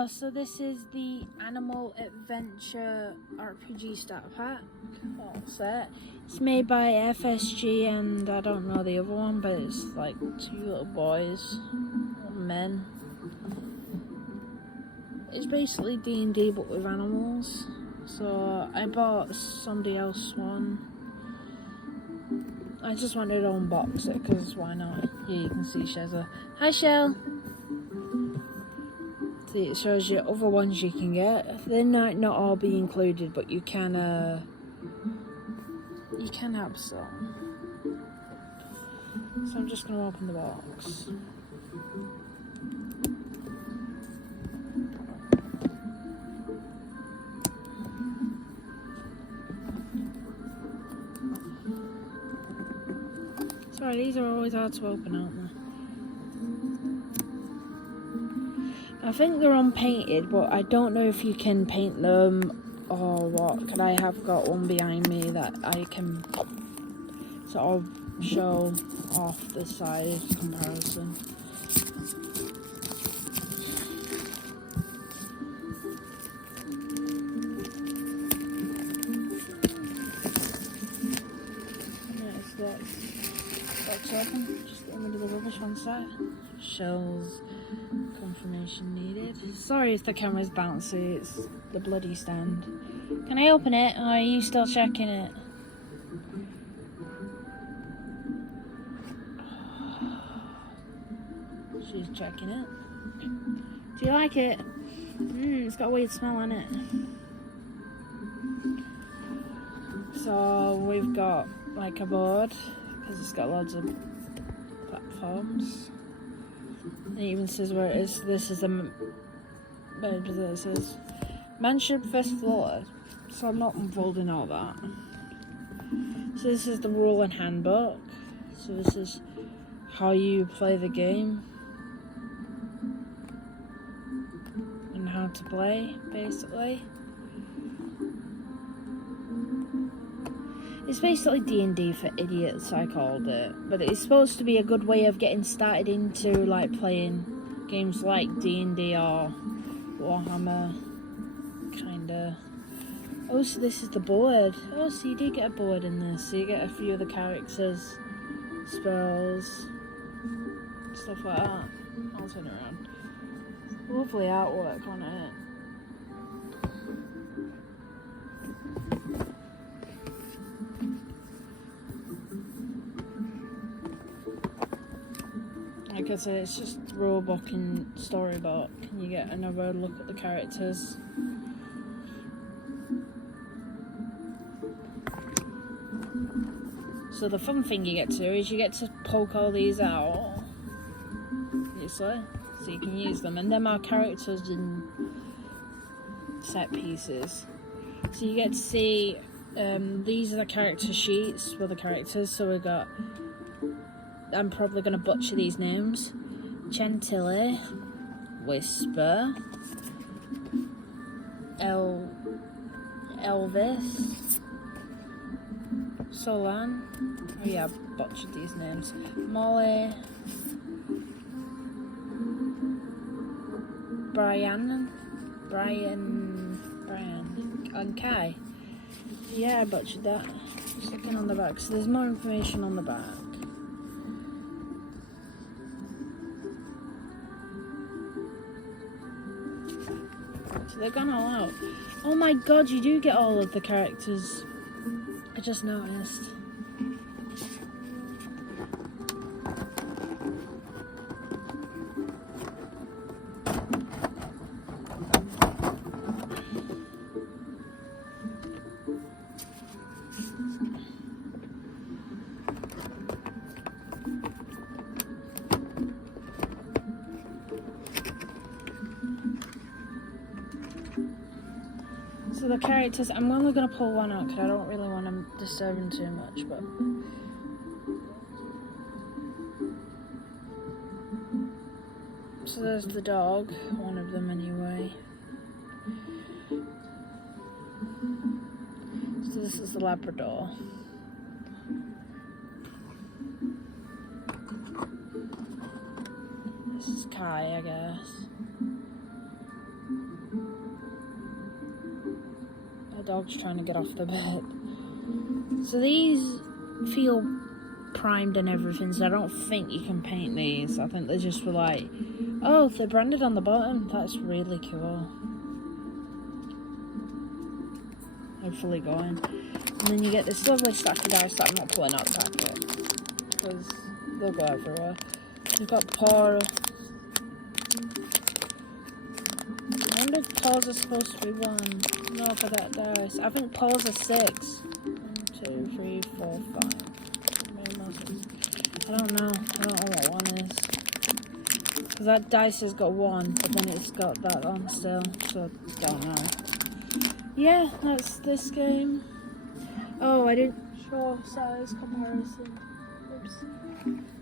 Oh, so this is the Animal Adventure RPG starter pack set. It's made by FSG and I don't know the other one, but it's like two little boys, men. It's basically D&D but with animals. So I bought somebody else one. I just wanted to unbox it because why not? Here you can see Shezza. Hi Shell! See, it shows you other ones you can get. They might not all be included, but you can have some. So I'm just going to open the box. Sorry, these are always hard to open, aren't they? I think they're unpainted, but I don't know if you can paint them or what. Because I have got one behind me that I can sort of show off the size comparison. Box open, just get rid of the rubbish on site. Shells, confirmation needed. Sorry if the camera's bouncy, it's the bloody stand. Can I open it, or are you still checking it? She's checking it. Do you like it? It's got a weird smell on it. So we've got like a board, because it's got loads of platforms. It even says where it is. This is the it says Manship Festival. So I'm not unfolding all that. So this is the rule and handbook. So this is how you play the game and how to play, basically. It's basically D&D for idiots, I called it. But it's supposed to be a good way of getting started into like playing games like D&D or Warhammer, kinda. Oh, so this is the board. Oh, so you do get a board in this. So you get a few of the characters, spells, stuff like that. I'll turn it around. Lovely artwork on it. Like I said, it's just rulebook and storybook, and you get another look at the characters. So the fun thing you get to is you get to poke all these out, obviously, so you can use them, and them are characters and set pieces. So you get to see, these are the character sheets for the characters, so we got, I'm probably going to butcher these names. Chantilly, Whisper, Elvis, Solan. Oh yeah, I butchered these names. Molly, Brian, and Kai. Yeah, I butchered that. Just looking on the back. So there's more information on the back. So they've gone all out. Oh my god, you do get all of the characters. I just noticed. So the characters, I'm only going to pull one out because I don't really want them disturbing too much, but... So there's the dog, one of them anyway. So this is the Labrador. This is Kai, I guess. dog's trying to get off the bed. So these feel primed and everything, so I don't think you can paint these. I think they just were like, oh, they're branded on the bottom. That's really cool. Hopefully going. And then you get this lovely stack of dice that I'm not pulling out the packet because they'll go everywhere. You've got paw. I wonder if paws are supposed to be 1. No, for that dice. I think paws are 6. 1, 2, 3, 4, 5. I don't know. I don't know what 1 is. Because that dice has got 1, but then it's got that on still. So I don't know. Yeah, that's this game. Oh, I didn't show size comparison. Oops.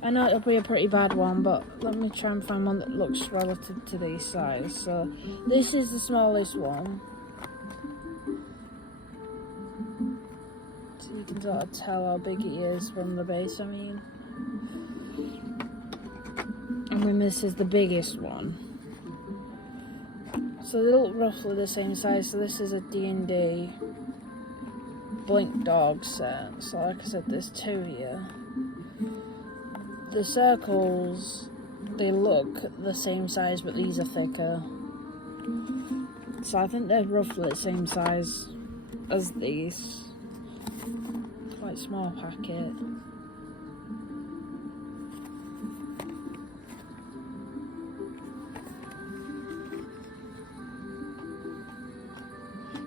I know it'll be a pretty bad one, but let me try and find one that looks relative to these size. So this is the smallest one. So you can sort of tell how big it is from the base, I mean. And then this is the biggest one. So they look roughly the same size. So this is a D&D Blink Dog set. So like I said, there's 2 here. The circles, they look the same size, but these are thicker. So I think they're roughly the same size as these. Quite small packet.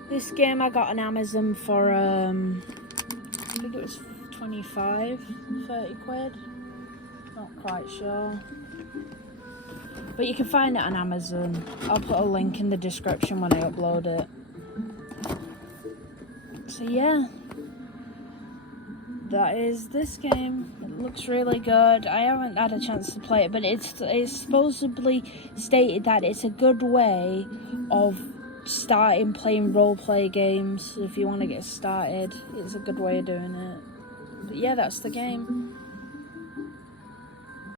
This game I got on Amazon for, I think it was 25, 30 quid. Not quite sure. But you can find it on Amazon. I'll put a link in the description when I upload it. So yeah. That is this game. It looks really good. I haven't had a chance to play it, but it's supposedly stated that it's a good way of starting playing roleplay games. If you want to get started, it's a good way of doing it. But yeah, that's the game.